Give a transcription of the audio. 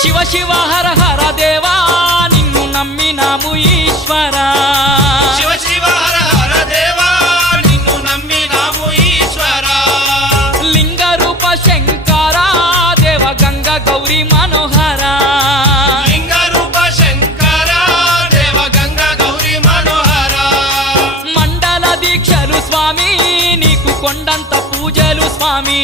శివ శివ హర హర దేవా నిన్ను నమ్మినాము ఈశ్వరా శివ శివ హర హర దేవా నిన్ను నమ్మినాము ఈశ్వరా లింగ రూప శంకరా దేవ గంగ గౌరీ మనోహరా లింగ రూప శంకరా దేవ గంగ గౌరీ మనోహరా మండల దీక్షలు స్వామి నీకు కొండంత పూజలు స్వామి